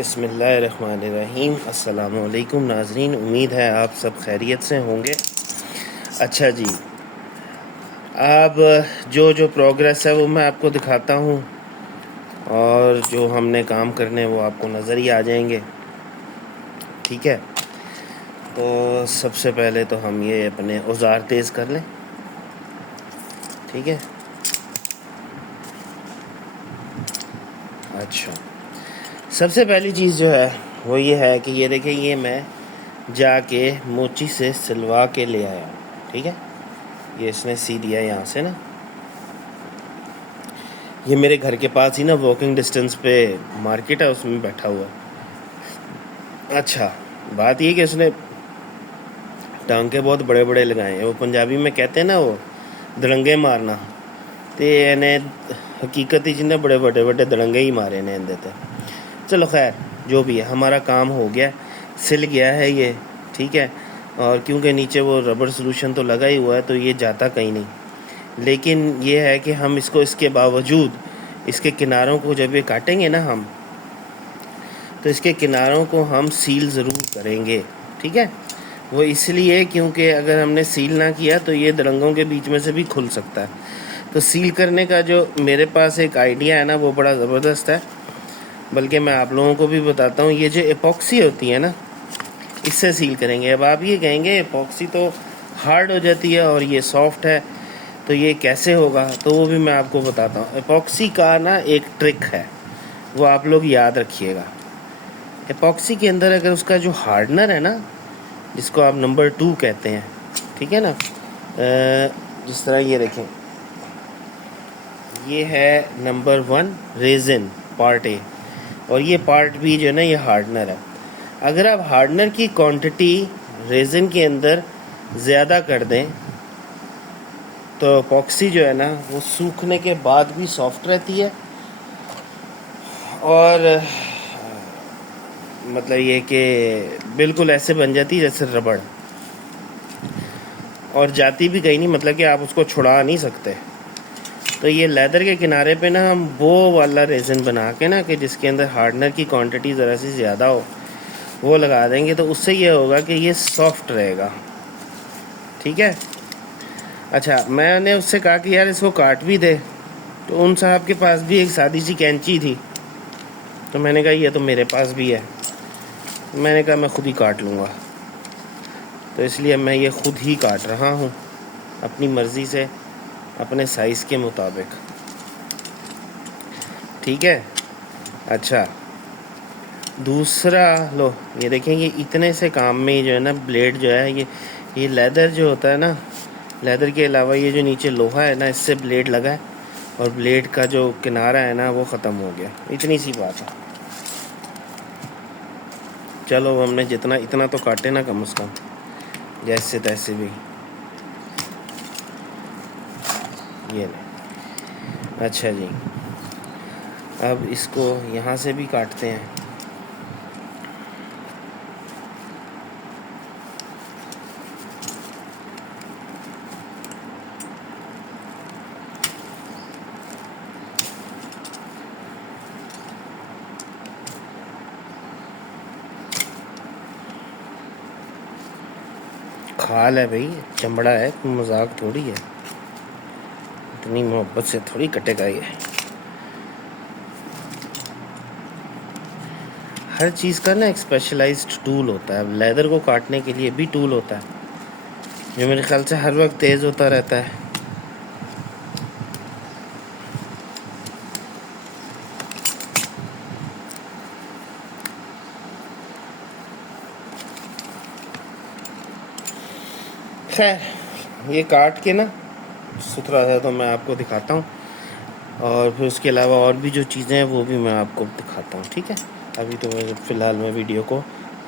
बिस्मिल्लाहिर्रहमानिर्रहीम। अस्सलामुअलैकुम नाज़रीन, उम्मीद है आप सब खैरियत से होंगे। अच्छा जी, अब जो प्रोग्रेस है वो मैं आपको दिखाता हूँ और जो हमने काम करने वो आपको नज़र ही आ जाएंगे। ठीक है, तो सबसे पहले तो हम ये अपने औज़ार तेज़ कर लें। ठीक है, अच्छा, सबसे पहली चीज़ जो है वो ये है कि ये देखें, ये मैं जाके मोची से सिलवा के ले आया। ठीक है, ये इसने सी दिया यहाँ से ना, ये मेरे घर के पास ही ना वॉकिंग डिस्टेंस पे मार्केट है, उसमें बैठा हुआ है। अच्छा, बात ये कि उसने टांके बहुत बड़े बड़े लगाए हैं। वो पंजाबी में कहते हैं ना, वो दड़ंगे मारना, तो इन्हें हकीकत ही जिन्हें बड़े बड़े बड़े दड़ंगे ही मारे ने इन्हें ते। चलो खैर, जो भी है, हमारा काम हो गया, सिल गया है ये। ठीक है, और क्योंकि नीचे वो रबर सोल्यूशन तो लगा ही हुआ है तो ये जाता कहीं नहीं। लेकिन ये है कि हम इसको, इसके बावजूद इसके किनारों को जब ये काटेंगे ना हम, तो इसके किनारों को हम सील ज़रूर करेंगे। ठीक है, वो इसलिए क्योंकि अगर हमने सील ना किया तो ये दड़ंगों के बीच में से भी खुल सकता है। तो सील करने का जो मेरे पास एक आइडिया है ना, वो बड़ा ज़बरदस्त है। बल्कि मैं आप लोगों को भी बताता हूँ, ये जो एपॉक्सी होती है ना, इससे सील करेंगे। अब आप ये कहेंगे एपॉक्सी तो हार्ड हो जाती है और ये सॉफ्ट है, तो ये कैसे होगा? तो वो भी मैं आपको बताता हूँ। एपॉक्सी का ना एक ट्रिक है, वो आप लोग याद रखिएगा। एपॉक्सी के अंदर अगर उसका जो हार्डनर है ना, जिसको आप नंबर 2 कहते हैं, ठीक है ना, जिस तरह ये देखें, ये है नंबर 1 रेजिन पार्ट ए, और ये पार्ट बी जो है ना, ये हार्डनर है। अगर आप हार्डनर की क्वांटिटी रेजिन के अंदर ज़्यादा कर दें तो एपॉक्सी जो है ना, वो सूखने के बाद भी सॉफ्ट रहती है, और मतलब ये कि बिल्कुल ऐसे बन जाती है जैसे रबड़, और जाती भी कहीं नहीं, मतलब कि आप उसको छुड़ा नहीं सकते। तो ये लेदर के किनारे पे ना हम वो वाला रेजिन बना के ना, कि जिसके अंदर हार्डनर की क्वांटिटी ज़रा सी ज़्यादा हो, वो लगा देंगे, तो उससे ये होगा कि ये सॉफ्ट रहेगा। ठीक है, अच्छा, मैंने उससे कहा कि यार इसको काट भी दे, तो उन साहब के पास भी एक सादी सी कैंची थी, तो मैंने कहा ये तो मेरे पास भी है, मैंने कहा मैं खुद ही काट लूँगा। तो इसलिए मैं ये खुद ही काट रहा हूँ अपनी मर्ज़ी से, अपने साइज़ के मुताबिक। ठीक है, अच्छा, दूसरा लो, ये देखें, ये इतने से काम में ही जो है ना, ब्लेड जो है, ये लेदर जो होता है ना, लेदर के अलावा ये जो नीचे लोहा है ना, इससे ब्लेड लगा है, और ब्लेड का जो किनारा है ना, वो ख़त्म हो गया। इतनी सी बात है। चलो, हमने जितना इतना तो काटे ना, कम से कम जैसे तैसे भी। ये नहीं, अच्छा जी, अब इसको यहाँ से भी काटते हैं। खाल है भाई, चमड़ा है, मजाक थोड़ी है, इतनी मोहब्बत से थोड़ी कटेगा ये। हर चीज़ का ना एक स्पेशलाइज्ड टूल होता है। लेदर को काटने के लिए भी टूल होता है, जो मेरे ख्याल से हर वक्त तेज़ होता रहता है। खैर, ये काट के ना सुथरा है तो मैं आपको दिखाता हूँ, और फिर उसके अलावा और भी जो चीज़ें हैं वो भी मैं आपको दिखाता हूँ। ठीक है, अभी तो मैं फ़िलहाल मैं वीडियो को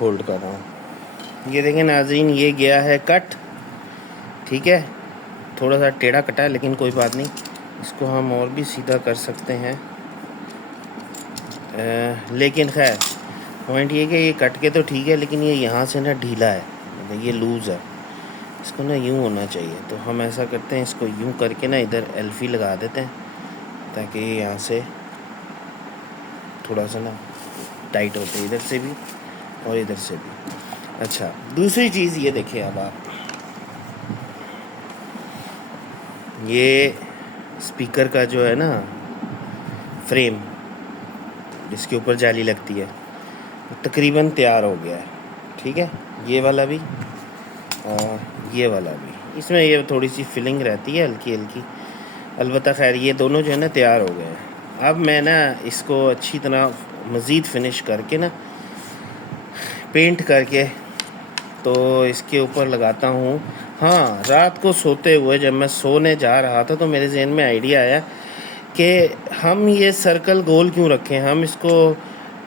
होल्ड कर रहा हूँ। ये देखें नाज़रीन, ये गया है कट। ठीक है, थोड़ा सा टेढ़ा कटा है, लेकिन कोई बात नहीं, इसको हम और भी सीधा कर सकते हैं। लेकिन खैर, पॉइंट ये कि ये कट के तो ठीक है, लेकिन ये यहाँ से ना ढीला है, मतलब ये लूज़ है, इसको ना यूँ होना चाहिए। तो हम ऐसा करते हैं, इसको यूँ करके ना इधर एल्फी लगा देते हैं, ताकि यहाँ से थोड़ा सा ना टाइट होते हैं, इधर से भी और इधर से भी। अच्छा, दूसरी चीज़ ये देखिए अब आप, ये स्पीकर का जो है ना फ्रेम जिसके ऊपर जाली लगती है, तकरीबन तैयार हो गया है। ठीक है, ये वाला भी और ये वाला भी, इसमें ये थोड़ी सी फिलिंग रहती है हल्की हल्की, अलबत्ता खैर ये दोनों जो है ना तैयार हो गए हैं। अब मैं ना इसको अच्छी तरह मज़ीद फिनिश करके ना पेंट करके तो इसके ऊपर लगाता हूँ। हाँ, रात को सोते हुए जब मैं सोने जा रहा था तो मेरे जहन में आइडिया आया कि हम ये सर्कल गोल क्यों रखें, हम इसको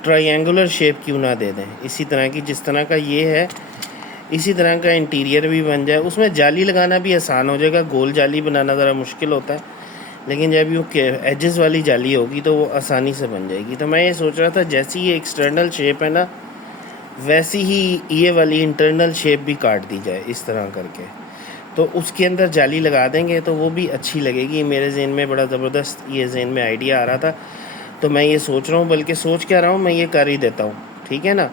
ट्रायंगुलर शेप क्यों ना दे दें, इसी तरह की जिस तरह का ये है इसी तरह का इंटीरियर भी बन जाए। उसमें जाली लगाना भी आसान हो जाएगा, गोल जाली बनाना ज़रा मुश्किल होता है, लेकिन जब यूँ एजेस वाली जाली होगी तो वो आसानी से बन जाएगी। तो मैं ये सोच रहा था जैसी ये एक्सटर्नल शेप है ना, वैसी ही ये वाली इंटरनल शेप भी काट दी जाए इस तरह करके, तो उसके अंदर जाली लगा देंगे तो वो भी अच्छी लगेगी। मेरे जहन में बड़ा ज़बरदस्त ये जहन में आइडिया आ रहा था, तो मैं ये सोच रहा हूँ, बल्कि सोच क्या रहा हूँ, मैं ये कर ही देता हूँ। ठीक है ना,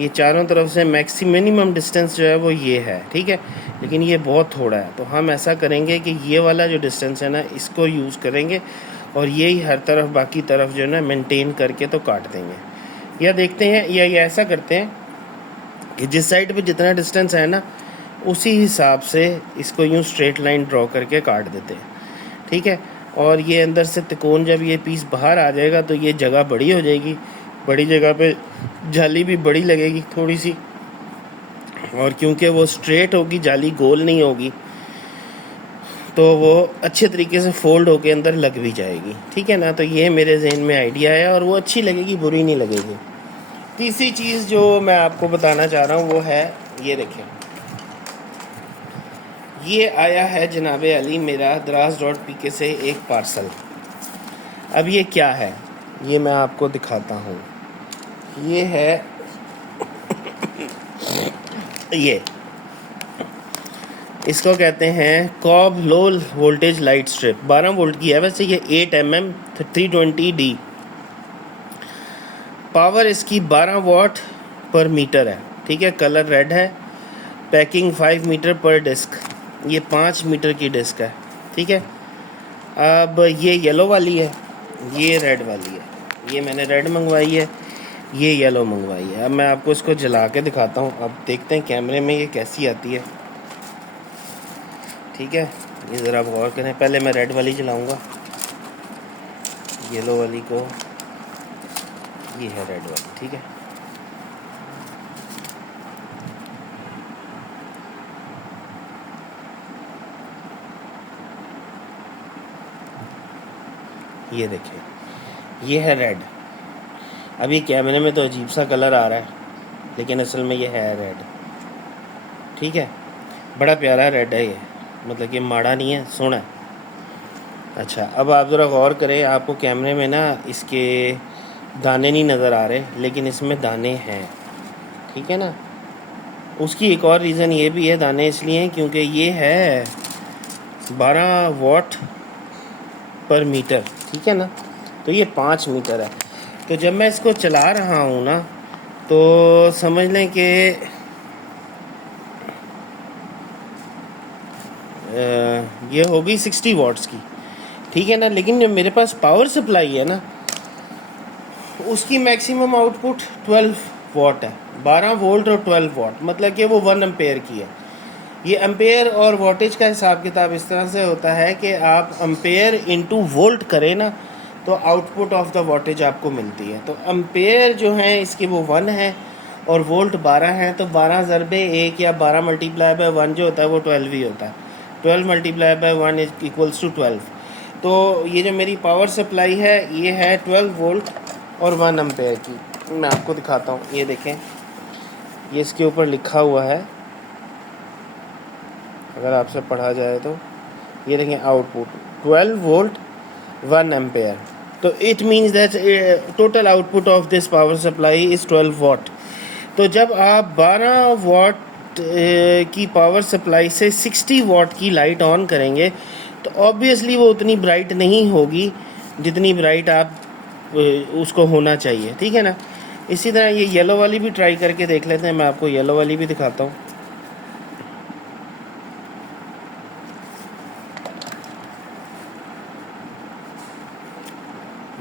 ये चारों तरफ से मिनिमम डिस्टेंस जो है वो ये है। ठीक है, लेकिन ये बहुत थोड़ा है, तो हम ऐसा करेंगे कि ये वाला जो डिस्टेंस है ना इसको यूज़ करेंगे और यही हर तरफ बाकी तरफ जो है ना मेंटेन करके तो काट देंगे। या देखते हैं, या ये ऐसा करते हैं कि जिस साइड पे जितना डिस्टेंस है ना उसी हिसाब से इसको यूँ स्ट्रेट लाइन ड्रॉ करके काट देते हैं। ठीक है, और ये अंदर से तिकोन जब ये पीस बाहर आ जाएगा तो ये जगह बड़ी हो जाएगी, बड़ी जगह पे जाली भी बड़ी लगेगी थोड़ी सी, और क्योंकि वो स्ट्रेट होगी जाली, गोल नहीं होगी, तो वो अच्छे तरीके से फोल्ड होके अंदर लग भी जाएगी। ठीक है ना, तो ये मेरे जहन में आइडिया है और वो अच्छी लगेगी, बुरी नहीं लगेगी। तीसरी चीज़ जो मैं आपको बताना चाह रहा हूँ वो है, ये देखें, ये आया है जनाबे अली मेरा dras.pk से एक पार्सल। अब ये क्या है ये मैं आपको दिखाता हूँ। ये है ये इसको कहते हैं COB low voltage light strip, 12 volt की है वैसे ये, 8mm 320D। पावर इसकी 12 वाट पर मीटर है। ठीक है, कलर रेड है, पैकिंग 5 मीटर पर डिस्क, ये 5 मीटर की डिस्क है। ठीक है, अब ये येलो वाली है, ये रेड वाली है, ये मैंने रेड मंगवाई है, ये येलो मंगवाई है। अब मैं आपको इसको जला के दिखाता हूँ, अब देखते हैं कैमरे में ये कैसी आती है। ठीक है, ये ज़रा गौर करें, पहले मैं रेड वाली जलाऊँगा, येलो वाली को, ये है रेड वाली। ठीक है, ये देखिए ये है रेड। अब ये कैमरे में तो अजीब सा कलर आ रहा है, लेकिन असल में ये है रेड। ठीक है, बड़ा प्यारा रेड है ये, मतलब कि माड़ा नहीं है, सोना है। अच्छा, अब आप ज़रा गौर करें, आपको कैमरे में ना इसके दाने नहीं नज़र आ रहे, लेकिन इसमें दाने हैं। ठीक है ना, उसकी एक और रीज़न ये भी है, दाने इसलिए हैं क्योंकि ये है 12 वाट पर मीटर। ठीक है ना, तो ये 5 मीटर है। तो जब मैं इसको चला रहा हूँ ना तो समझ लें कि ये होगी 60 वाट्स की। ठीक है ना, लेकिन जब मेरे पास पावर सप्लाई है ना उसकी मैक्सिमम आउटपुट 12 वाट है, 12 वोल्ट और 12 वाट, मतलब कि वो 1 एम्पेयर की है। ये एम्पेयर और वोल्टेज का हिसाब किताब इस तरह से होता है कि आप एम्पेयर इंटू वोल्ट करें ना तो आउटपुट ऑफ द वोल्टेज आपको मिलती है। तो एम्पेयर जो है इसकी वो 1 है और वोल्ट 12 है, तो 12 ज़रबे 1 या 12 मल्टीप्लाई बाय 1 जो होता है वो 12 ही होता है। 12 multiply by 1 is equals to 12। तो ये जो मेरी पावर सप्लाई है ये है 12 वोल्ट और 1 एम्पेयर की। मैं आपको दिखाता हूँ, ये देखें, ये इसके ऊपर लिखा हुआ है, अगर आपसे पढ़ा जाए तो ये देखें आउटपुट 12 वोल्ट 1 एम्पेयर। तो it means that total output of this power supply is 12 वाट। तो जब आप 12 वाट की पावर सप्लाई से 60 वाट की लाइट ऑन करेंगे तो ऑब्वियसली वो उतनी ब्राइट नहीं होगी जितनी ब्राइट आप उसको होना चाहिए। ठीक है ना, इसी तरह ये येलो वाली भी ट्राई करके देख लेते हैं। मैं आपको येलो वाली भी दिखाता हूँ।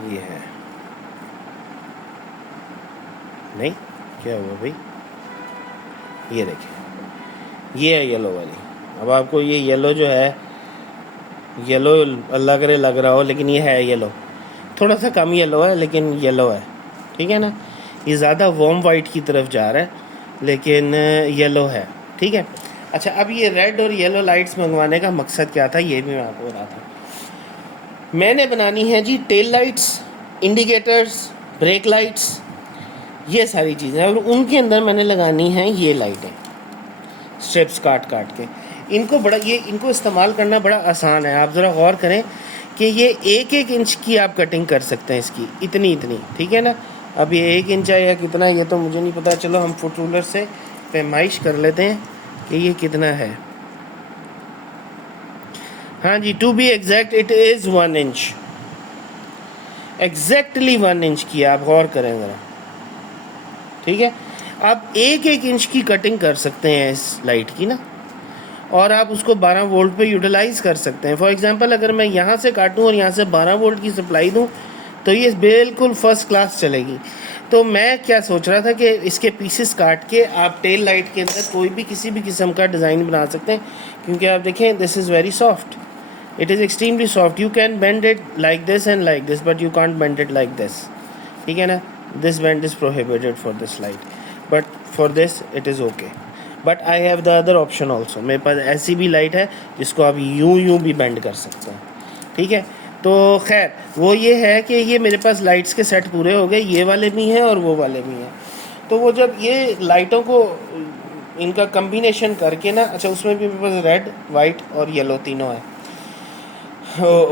ये है, नहीं क्या हुआ भाई, ये देखिए ये है येलो वाली। अब आपको ये येलो जो है, येलो अल्लाह करे लग रहा हो, लेकिन ये है येलो, थोड़ा सा कम येलो है लेकिन येलो है, ठीक है ना। ये ज़्यादा वार्म वाइट की तरफ जा रहा है लेकिन येलो है, ठीक है। अच्छा, अब ये रेड और येलो लाइट्स मंगवाने का मकसद क्या था, ये भी मैं आपको बता था। मैंने बनानी है जी tail lights, indicators, brake lights, ये सारी चीज़ें, और उनके अंदर मैंने लगानी है ये लाइटें स्ट्रिप्स काट काट के। इनको इनको इस्तेमाल करना बड़ा आसान है। आप ज़रा गौर करें कि ये 1-1 इंच की आप कटिंग कर सकते हैं इसकी, इतनी, ठीक है ना। अब ये 1 इंच है या कितना, ये तो मुझे नहीं पता। चलो हम फुट रूलर से पैमाइश कर लेते हैं कि ये कितना है। हाँ जी, to be exact it is 1 inch, exactly 1 inch की। आप गौर करें ज़रा, ठीक है। आप 1-1 इंच की कटिंग कर सकते हैं इस लाइट की ना, और आप उसको 12 वोल्ट पे यूटिलाइज़ कर सकते हैं। फॉर एग्जांपल, अगर मैं यहाँ से काटूँ और यहाँ से 12 वोल्ट की सप्लाई दूँ तो ये बिल्कुल फर्स्ट क्लास चलेगी। तो मैं क्या सोच रहा था कि इसके पीसेस काट के आप टेल लाइट के अंदर कोई भी किसी भी किस्म का डिज़ाइन बना सकते हैं, क्योंकि आप देखें this is very soft, it is extremely soft. You can bend it like this and like this, but you can't bend it like this, ठीक है ना। This bend is prohibited for this light, but for this it is okay. But I have the other option also, मेरे पास ऐसी भी light है जिसको आप यूं भी बेंड कर सकते हैं, ठीक है। तो खैर वो ये है कि ये मेरे पास लाइट्स के सेट पूरे हो गए, ये वाले भी हैं और वो वाले भी हैं। तो वो जब ये लाइटों को इनका कम्बिनेशन करके ना, अच्छा उसमें भी मेरे पास रेड, वाइट और येलो तीनों है।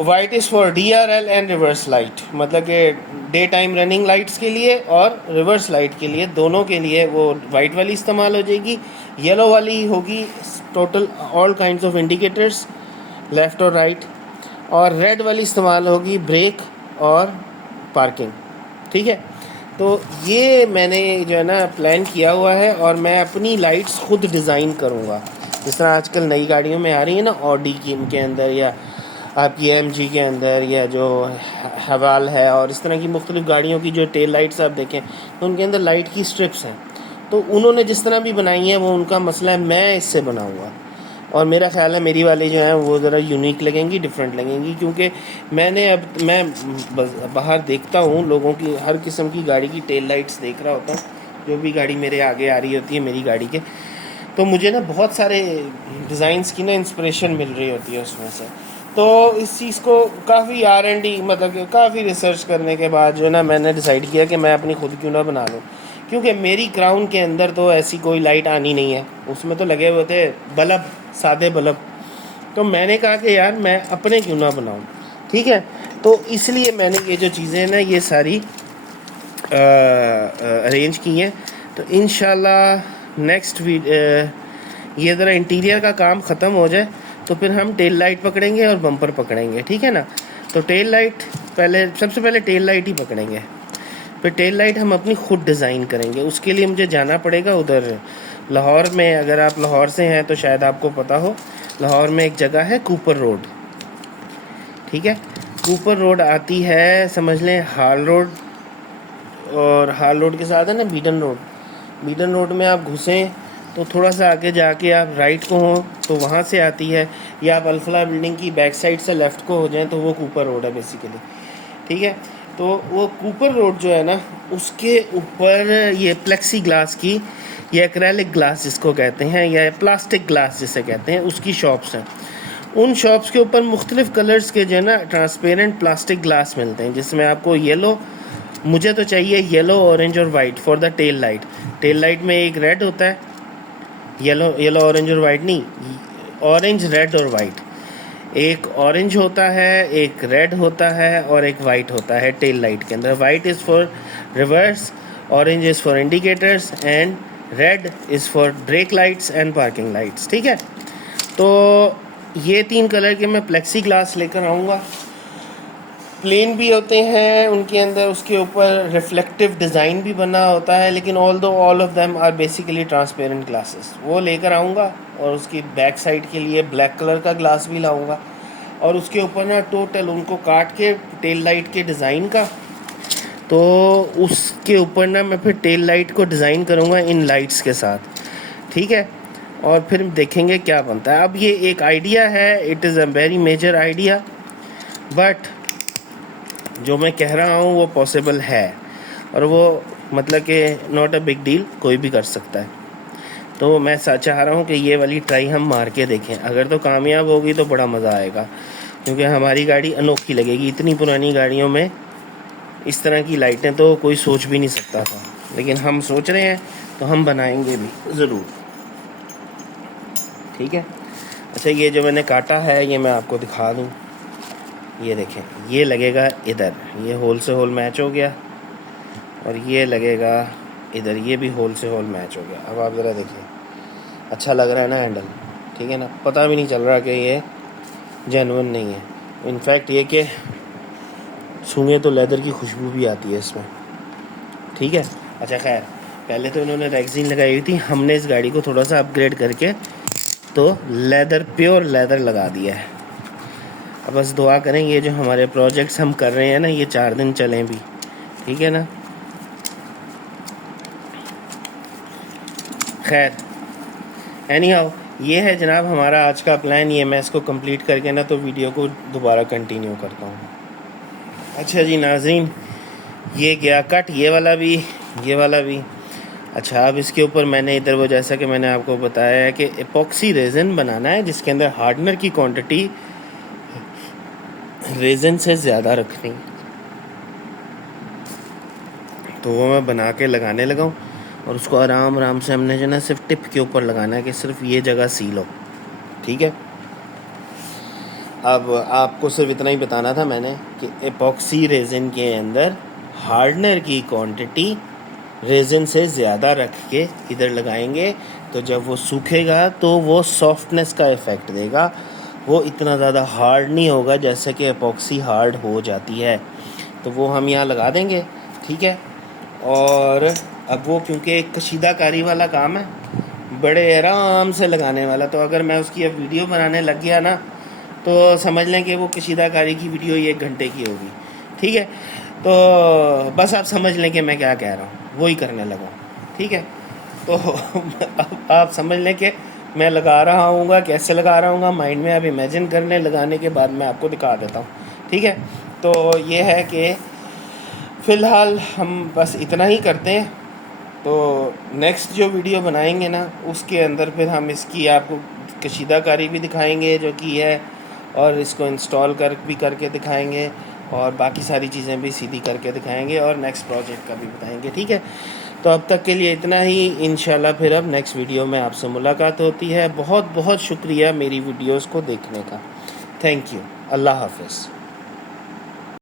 White is for DRL and reverse light, मतलब कि डे टाइम रनिंग लाइट्स के लिए और रिवर्स लाइट के लिए, दोनों के लिए वो वाइट वाली इस्तेमाल हो जाएगी। येलो वाली होगी total all kinds of indicators left और राइट, और रेड वाली इस्तेमाल होगी ब्रेक और पार्किंग, ठीक है। तो ये मैंने जो है ना प्लान किया हुआ है, और मैं अपनी लाइट्स खुद डिज़ाइन करूँगा। जिस तरह आजकल नई गाड़ियों में आ रही है ना, ऑडी के अंदर या आपकी AMG के अंदर, या जो हवाल है, और इस तरह की मुख्तलिफ़ गाड़ियों की जो टेल लाइट्स आप देखें तो उनके अंदर लाइट की स्ट्रिप्स हैं। तो उन्होंने जिस तरह भी बनाई है वो उनका मसला है, मैं इससे बनाऊँगा, और मेरा ख्याल है मेरी वाली जो है वो ज़रा यूनिक लगेंगी, डिफरेंट लगेंगी, क्योंकि मैं बाहर देखता हूँ लोगों की, हर किस्म की गाड़ी की टेल लाइट्स देख रहा होता हूँ, जो भी गाड़ी मेरे आगे आ रही होती है मेरी गाड़ी के, तो मुझे ना बहुत सारे डिज़ाइंस की ना इंस्पिरेशन मिल रही होती है उसमें से। तो इस चीज़ को काफ़ी R&D, मतलब कि काफ़ी रिसर्च करने के बाद जो है ना मैंने डिसाइड किया कि मैं अपनी खुद क्यों ना बना लूँ, क्योंकि मेरी क्राउन के अंदर तो ऐसी कोई लाइट आनी नहीं है, उसमें तो लगे हुए थे बल्ब, सादे बल्ब। तो मैंने कहा कि यार मैं अपने क्यों ना बनाऊँ, ठीक है। तो इसलिए मैंने ये जो चीज़ें ना ये सारी अरेंज की हैं। तो इंशाल्लाह नेक्स्ट ये ज़रा इंटीरियर का काम ख़त्म हो जाए तो फिर हम टेल लाइट पकड़ेंगे और बम्पर पकड़ेंगे, ठीक है ना। तो टेल लाइट सबसे पहले टेल लाइट ही पकड़ेंगे, फिर टेल लाइट हम अपनी खुद डिज़ाइन करेंगे। उसके लिए मुझे जाना पड़ेगा उधर लाहौर में। अगर आप लाहौर से हैं तो शायद आपको पता हो, लाहौर में एक जगह है कूपर रोड, ठीक है। कूपर रोड आती है, समझ लें हाल रोड, और हाल रोड के साथ है ना बीडन रोड। बीडन रोड में आप घुसें तो थोड़ा सा आगे जाके आप राइट को हो तो वहाँ से आती है, या आप अल्फला बिल्डिंग की बैक साइड से लेफ़्ट को हो जाएं तो वो कूपर रोड है बेसिकली, ठीक है। तो वो कूपर रोड जो है ना, उसके ऊपर ये प्लेक्सी ग्लास की या एक्रेलिक ग्लास जिसको कहते हैं, या प्लास्टिक ग्लास जिसे कहते हैं, उसकी शॉप्स हैं। उन शॉप्स के ऊपर मुख्तलिफ़ कलर्स के जो है ना ट्रांसपेरेंट प्लास्टिक ग्लास मिलते हैं, जिसमें आपको येलो, मुझे तो चाहिए येलो, ऑरेंज और white for the tail light. Tail light में एक रेड होता है, येलो ऑरेंज और वाइट नहीं, ऑरेंज रेड और वाइट। एक ऑरेंज होता है, एक रेड होता है और एक वाइट होता है टेल लाइट के अंदर। White is for reverse, orange is for indicators and red is for break lights and parking lights, ठीक है। तो ये 3 कलर के मैं प्लेक्सी ग्लास लेकर आऊँगा, प्लेन भी होते हैं उनके अंदर, उसके ऊपर रिफ्लेक्टिव डिज़ाइन भी बना होता है, लेकिन all of them are basically transparent glasses. वो लेकर आऊँगा और उसकी बैक साइड के लिए ब्लैक कलर का ग्लास भी लाऊँगा, और उसके ऊपर ना टोटल उनको काट के टेल लाइट के डिज़ाइन का, तो उसके ऊपर ना मैं फिर टेल लाइट को डिज़ाइन करूँगा इन लाइट्स के साथ, ठीक है। और फिर देखेंगे क्या बनता है। अब ये एक आइडिया है, it is a very major idea, but जो मैं कह रहा हूँ वो पॉसिबल है, और वो मतलब कि नॉट अ बिग डील, कोई भी कर सकता है। तो मैं चाह रहा हूँ कि ये वाली ट्राई हम मार के देखें, अगर तो कामयाब होगी तो बड़ा मज़ा आएगा, क्योंकि हमारी गाड़ी अनोखी लगेगी। इतनी पुरानी गाड़ियों में इस तरह की लाइटें तो कोई सोच भी नहीं सकता था, लेकिन हम सोच रहे हैं तो हम बनाएंगे भी ज़रूर, ठीक है। अच्छा, ये जो मैंने काटा है ये मैं आपको दिखा दूँ, ये देखें, ये लगेगा इधर, ये होल से होल मैच हो गया, और ये लगेगा इधर, ये भी होल से होल मैच हो गया। अब आप ज़रा देखिए, अच्छा लग रहा है ना हैंडल, ठीक है ना, पता भी नहीं चल रहा कि ये जेन्युइन नहीं है। इनफैक्ट ये कि सूंघे तो लेदर की खुशबू भी आती है इसमें, ठीक है। अच्छा खैर, पहले तो इन्होंने रेक्सिन लगाई हुई थी, हमने इस गाड़ी को थोड़ा सा अपग्रेड करके तो लेदर, प्योर लेदर लगा दिया है। अब बस दुआ करें ये जो हमारे प्रोजेक्ट्स हम कर रहे हैं ना, ये 4 दिन चलें भी, ठीक है ना। खैर एनी हाउ, ये है जनाब हमारा आज का प्लान। ये मैं इसको कंप्लीट करके ना तो वीडियो को दोबारा कंटिन्यू करता हूँ। अच्छा जी नाज़रीन, ये गया कट, ये वाला भी, ये वाला भी। अच्छा, अब इसके ऊपर मैंने इधर वो, जैसा कि मैंने आपको बताया है कि एपॉक्सी रेज़न बनाना है, जिसके अंदर हार्डनर की क्वांटिटी रेज़न से ज़्यादा रखनी, तो वो मैं बना के लगाने लगा हूँ। और उसको आराम आराम से हमने जो ना सिर्फ टिप के ऊपर लगाना है कि सिर्फ ये जगह सील हो, ठीक है। अब आपको सिर्फ इतना ही बताना था मैंने कि एपॉक्सी रेज़न के अंदर हार्डनर की क्वांटिटी रेज़न से ज़्यादा रख के इधर लगाएंगे, तो जब वो सूखेगा तो वो सॉफ्टनेस का इफ़ेक्ट देगा, वो इतना ज़्यादा हार्ड नहीं होगा जैसे कि एपॉक्सी हार्ड हो जाती है। तो वो हम यहाँ लगा देंगे, ठीक है। और अब वो क्योंकि एक कशीदाकारी वाला काम है, बड़े आराम से लगाने वाला, तो अगर मैं उसकी अब वीडियो बनाने लग गया ना तो समझ लें कि वो कशीदाकारी की वीडियो 1 घंटे की होगी, ठीक है। तो बस आप समझ लें कि मैं क्या कह रहा हूँ, वही करने लगा, ठीक है। तो अब आप समझ लें कि मैं लगा रहा हूँगा, कैसे लगा रहा हूँगा, माइंड में अब इमेजिन करने लगाने के बाद मैं आपको दिखा देता हूँ, ठीक है। तो ये है कि फ़िलहाल हम बस इतना ही करते हैं। तो नेक्स्ट जो वीडियो बनाएंगे ना उसके अंदर फिर हम इसकी आपको कशीदाकारी भी दिखाएंगे जो कि है, और इसको इंस्टॉल करके दिखाएंगे, और बाकी सारी चीज़ें भी सीधी करके दिखाएंगे, और नेक्स्ट प्रोजेक्ट का भी बताएंगे, ठीक है। तो अब तक के लिए इतना ही, इंशाल्लाह फिर अब नेक्स्ट वीडियो में आपसे मुलाकात होती है। बहुत बहुत शुक्रिया मेरी वीडियोस को देखने का। Thank you. अल्लाह हाफ़िज़।